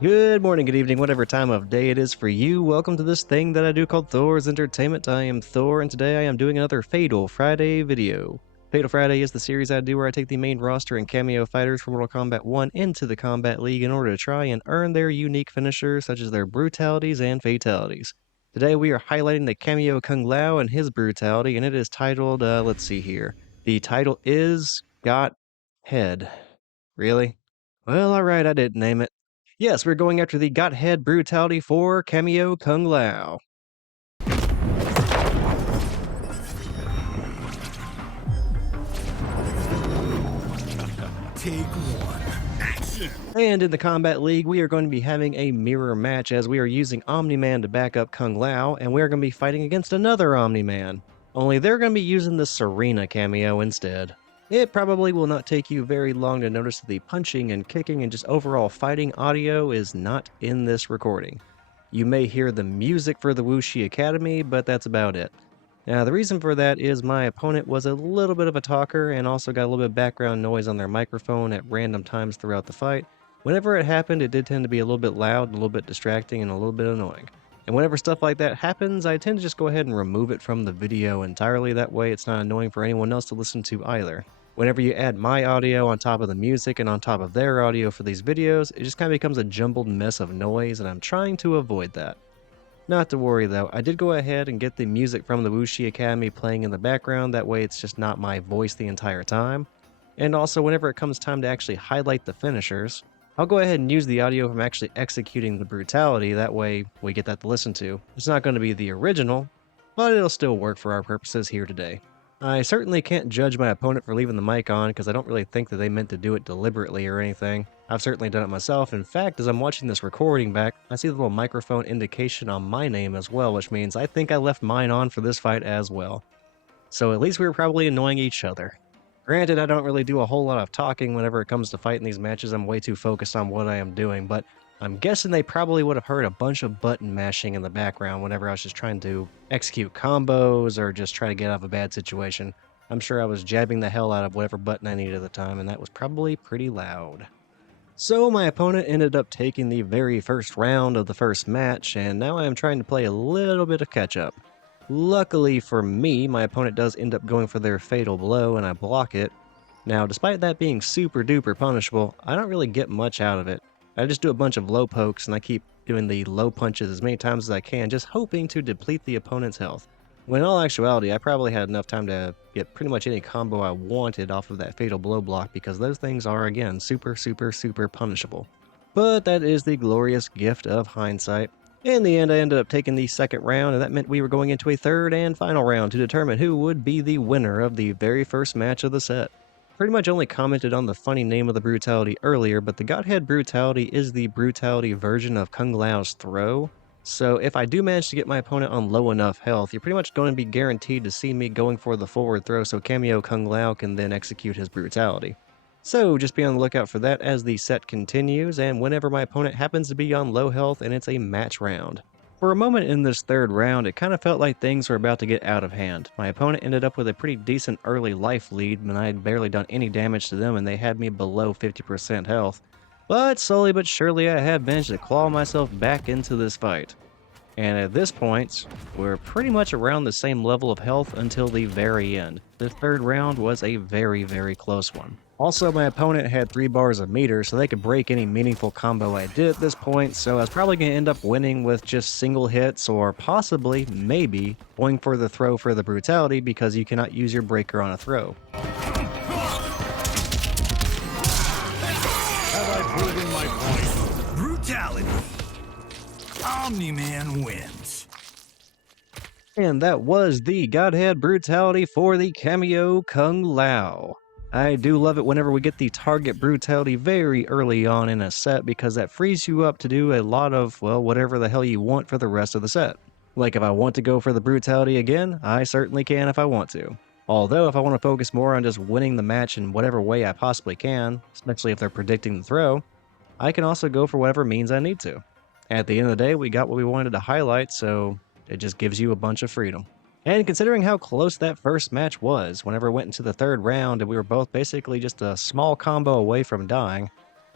Good morning, good evening, whatever time of day it is for you. Welcome to this thing that I do called Thor's Entertainment. I am Thor, and today I am doing another Fatal Friday video. Fatal Friday is the series I do where I take the main roster and cameo fighters from Mortal Kombat 1 into the Kombat League in order to try and earn their unique finishers, such as their Brutalities and Fatalities. Today we are highlighting the Kameo Kung Lao and his Brutality, and it is titled, let's see here. The title is Got Head. Really? Well, alright, I did name it. Yes, we're going after the Got Head Brutality for Kameo Kung Lao. Take one. Action! And in the Kombat League, we are going to be having a mirror match as we are using Omni-Man to back up Kung Lao, and we are going to be fighting against another Omni-Man. Only they're going to be using the Sareena cameo instead. It probably will not take you very long to notice that the punching and kicking and just overall fighting audio is not in this recording. You may hear the music for the Wuxi Academy, but that's about it. Now, the reason for that is my opponent was a little bit of a talker and also got a little bit of background noise on their microphone at random times throughout the fight. Whenever it happened, it did tend to be a little bit loud, a little bit distracting, and a little bit annoying. And whenever stuff like that happens, I tend to just go ahead and remove it from the video entirely. That way it's not annoying for anyone else to listen to either. Whenever you add my audio on top of the music and on top of their audio for these videos, it just kind of becomes a jumbled mess of noise, and I'm trying to avoid that. Not to worry though, I did go ahead and get the music from the Wuxi Academy playing in the background, that way it's just not my voice the entire time. And also, whenever it comes time to actually highlight the finishers, I'll go ahead and use the audio from actually executing the brutality, that way we get that to listen to. It's not going to be the original, but it'll still work for our purposes here today. I certainly can't judge my opponent for leaving the mic on because I don't really think that they meant to do it deliberately or anything. I've certainly done it myself. In fact, as I'm watching this recording back, I see the little microphone indication on my name as well, which means I think I left mine on for this fight as well. So at least we were probably annoying each other. Granted, I don't really do a whole lot of talking whenever it comes to fighting these matches. I'm way too focused on what I am doing, but I'm guessing they probably would have heard a bunch of button mashing in the background whenever I was just trying to execute combos or just try to get out of a bad situation. I'm sure I was jabbing the hell out of whatever button I needed at the time, and that was probably pretty loud. So my opponent ended up taking the very first round of the first match, and now I am trying to play a little bit of catch up. Luckily for me, my opponent does end up going for their fatal blow, and I block it. Now, despite that being super duper punishable, I don't really get much out of it. I just do a bunch of low pokes, and I keep doing the low punches as many times as I can, just hoping to deplete the opponent's health. When in all actuality, I probably had enough time to get pretty much any combo I wanted off of that fatal blow block, because those things are, again, super punishable. But that is the glorious gift of hindsight. In the end, I ended up taking the second round, and that meant we were going into a third and final round to determine who would be the winner of the very first match of the set. Pretty much only commented on the funny name of the brutality earlier, but the Godhead Brutality is the brutality version of Kung Lao's throw. So if I do manage to get my opponent on low enough health, you're pretty much going to be guaranteed to see me going for the forward throw so Kameo Kung Lao can then execute his brutality. So just be on the lookout for that as the set continues, and whenever my opponent happens to be on low health and it's a match round. For a moment in this third round, it kind of felt like things were about to get out of hand. My opponent ended up with a pretty decent early life lead, and I had barely done any damage to them, and they had me below 50% health. But slowly but surely I have managed to claw myself back into this fight. And at this point, we're pretty much around the same level of health until the very end. The third round was a very close one. Also, my opponent had 3 bars of meter, so they could break any meaningful combo I did at this point, so I was probably going to end up winning with just single hits, or possibly, maybe, going for the throw for the brutality because you cannot use your breaker on a throw. Have I proven my point? Brutality. Omni-Man wins. And that was the Godhead Brutality for the Kameo Kung Lao. I do love it whenever we get the target brutality very early on in a set because that frees you up to do a lot of, well, whatever the hell you want for the rest of the set. Like if I want to go for the brutality again, I certainly can if I want to. Although if I want to focus more on just winning the match in whatever way I possibly can, especially if they're predicting the throw, I can also go for whatever means I need to. At the end of the day, we got what we wanted to highlight, so it just gives you a bunch of freedom. And considering how close that first match was, whenever it went into the third round and we were both basically just a small combo away from dying,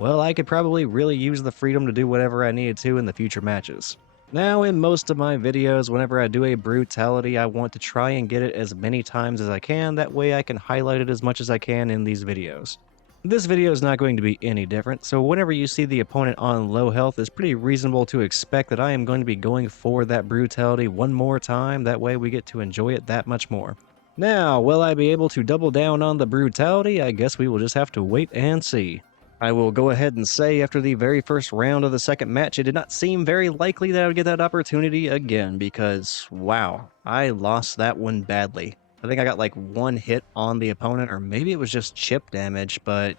well, I could probably really use the freedom to do whatever I needed to in the future matches. Now, in most of my videos, whenever I do a brutality, I want to try and get it as many times as I can, that way I can highlight it as much as I can in these videos. This video is not going to be any different, so whenever you see the opponent on low health, it's pretty reasonable to expect that I am going to be going for that brutality one more time, that way we get to enjoy it that much more. Now, will I be able to double down on the brutality? I guess we will just have to wait and see. I will go ahead and say after the very first round of the second match, it did not seem very likely that I would get that opportunity again because, wow, I lost that one badly. I think I got like one hit on the opponent, or maybe it was just chip damage, but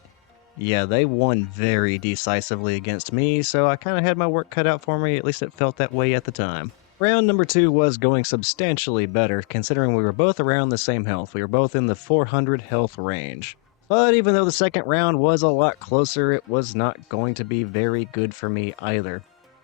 yeah, they won very decisively against me, so I kind of had my work cut out for me, at least it felt that way at the time. Round number 2 was going substantially better, considering we were both around the same health. We were both in the 400 health range. But even though the second round was a lot closer, it was not going to be very good for me either.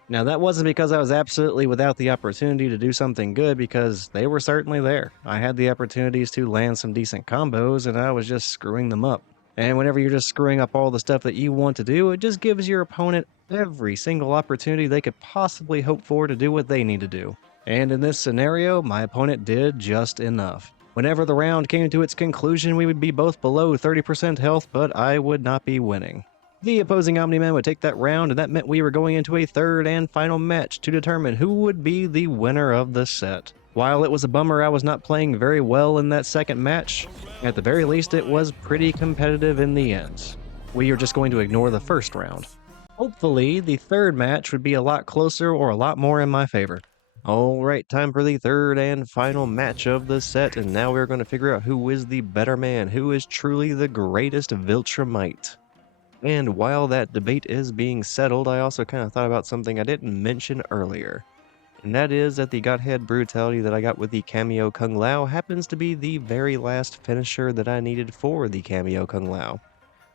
Now, that wasn't because I was absolutely without the opportunity to do something good, because they were certainly there. I had the opportunities to land some decent combos, and I was just screwing them up. And whenever you're just screwing up all the stuff that you want to do, it just gives your opponent every single opportunity they could possibly hope for to do what they need to do. And in this scenario, my opponent did just enough. Whenever the round came to its conclusion, we would be both below 30% health, but I would not be winning. The opposing Omni-Man would take that round, and that meant we were going into a third and final match to determine who would be the winner of the set. While it was a bummer I was not playing very well in that second match, at the very least it was pretty competitive in the end. We are just going to ignore the first round. Hopefully, the third match would be a lot closer or a lot more in my favor. Alright, time for the third and final match of the set, and now we're going to figure out who is the better man, who is truly the greatest Viltrumite. And while that debate is being settled, I also kind of thought about something I didn't mention earlier. And that is that the Godhead Brutality that I got with the Kameo Kung Lao happens to be the very last finisher that I needed for the Kameo Kung Lao.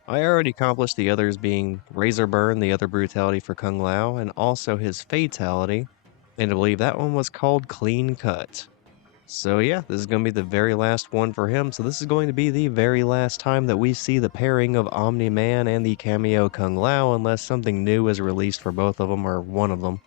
I already accomplished the others being Razor Burn, the other brutality for Kung Lao, and also his Fatality, and I believe that one was called Clean Cut. So yeah, this is going to be the very last one for him, so this is going to be the very last time that we see the pairing of Omni-Man and the Kameo Kung Lao, unless something new is released for both of them or one of them.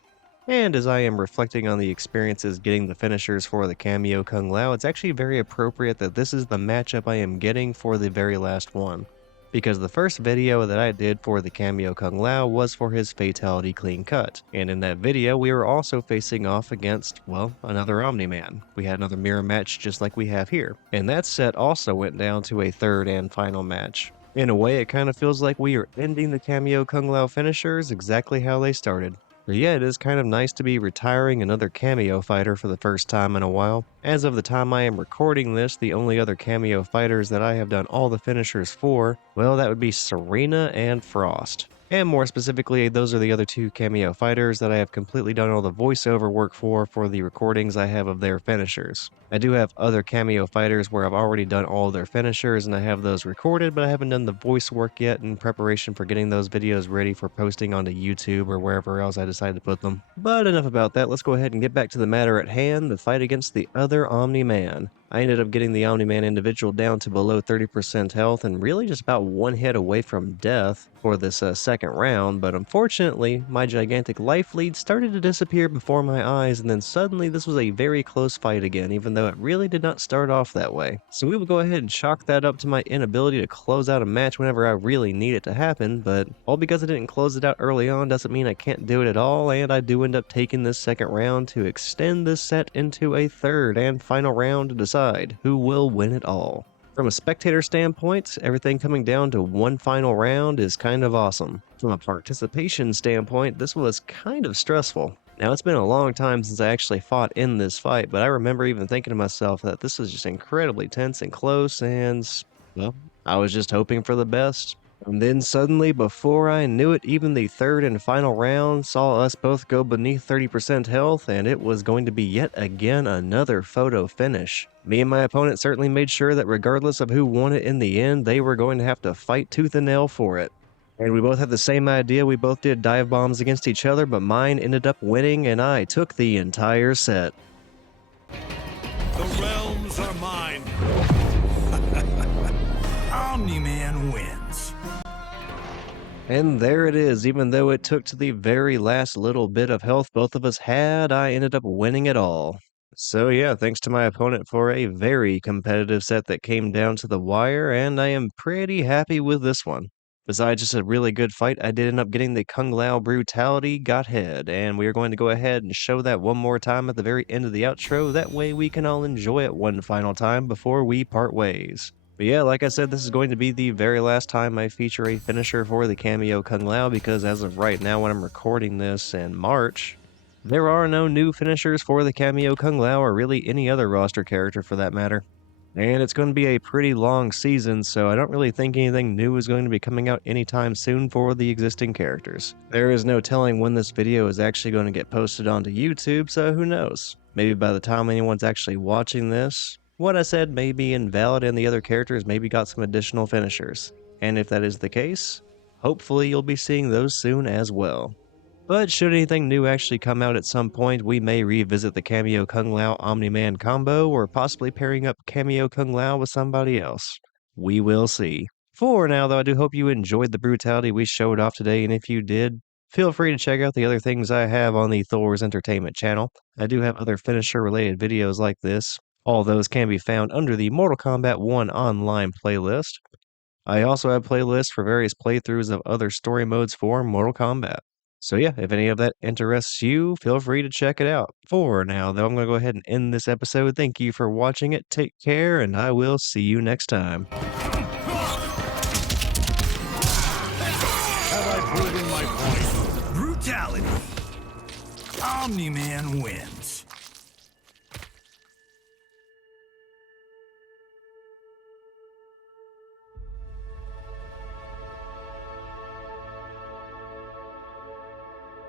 And as I am reflecting on the experiences getting the finishers for the Kameo Kung Lao, it's actually very appropriate that this is the matchup I am getting for the very last one. Because the first video that I did for the Kameo Kung Lao was for his Fatality Clean Cut, and in that video we were also facing off against, well, another Omni-Man. We had another mirror match just like we have here, and that set also went down to a third and final match. In a way, it kind of feels like we are ending the Kameo Kung Lao finishers exactly how they started. But yeah, it is kind of nice to be retiring another Kameo fighter for the first time in a while. As of the time I am recording this, the only other Kameo fighters that I have done all the finishers for, well, that would be Sareena and Frost. And more specifically, those are the other two Kameo fighters that I have completely done all the voiceover work for the recordings I have of their finishers. I do have other Kameo fighters where I've already done all their finishers and I have those recorded, but I haven't done the voice work yet in preparation for getting those videos ready for posting onto YouTube or wherever else I decide to put them. But enough about that, let's go ahead and get back to the matter at hand, the fight against the other Omni-Man. I ended up getting the Omni-Man individual down to below 30% health and really just about one hit away from death for this second round, but unfortunately my gigantic life lead started to disappear before my eyes, and then suddenly this was a very close fight again, even though it really did not start off that way. So we will go ahead and chalk that up to my inability to close out a match whenever I really need it to happen, but all because I didn't close it out early on doesn't mean I can't do it at all, and I do end up taking this second round to extend this set into a third and final round to decide who will win it all. From a spectator standpoint, everything coming down to one final round is kind of awesome. From a participation standpoint, this was kind of stressful. Now, it's been a long time since I actually fought in this fight, but I remember even thinking to myself that this was just incredibly tense and close, and, well, I was just hoping for the best. And then suddenly, before I knew it, even the third and final round saw us both go beneath 30% health, and it was going to be yet again another photo finish. Me and my opponent certainly made sure that regardless of who won it in the end, they were going to have to fight tooth and nail for it. And we both had the same idea, we both did dive bombs against each other, but mine ended up winning and I took the entire set. The realms are mine. Omni-Man wins. And there it is. Even though it took to the very last little bit of health both of us had, I ended up winning it all. So yeah, thanks to my opponent for a very competitive set that came down to the wire, and I am pretty happy with this one. Besides just a really good fight, I did end up getting the Kung Lao Brutality got head, and we are going to go ahead and show that one more time at the very end of the outro. That way we can all enjoy it one final time before we part ways. But yeah, like I said, this is going to be the very last time I feature a finisher for the Kameo Kung Lao, because as of right now when I'm recording this in March, there are no new finishers for the Kameo Kung Lao or really any other roster character for that matter. And it's going to be a pretty long season, so I don't really think anything new is going to be coming out anytime soon for the existing characters. There is no telling when this video is actually going to get posted onto YouTube, so who knows? Maybe by the time anyone's actually watching this, what I said may be invalid and the other characters maybe got some additional finishers. And if that is the case, hopefully you'll be seeing those soon as well. But should anything new actually come out at some point, we may revisit the Kameo Kung Lao Omni-Man combo, or possibly pairing up Kameo Kung Lao with somebody else. We will see. For now, though, I do hope you enjoyed the brutality we showed off today, and if you did, feel free to check out the other things I have on the Thor's Entertainment channel. I do have other finisher-related videos like this. All those can be found under the Mortal Kombat 1 online playlist. I also have playlists for various playthroughs of other story modes for Mortal Kombat. So yeah, if any of that interests you, feel free to check it out. For now, though, I'm going to go ahead and end this episode. Thank you for watching it. Take care, and I will see you next time. Have I proven my point? Brutality. Omni-Man wins.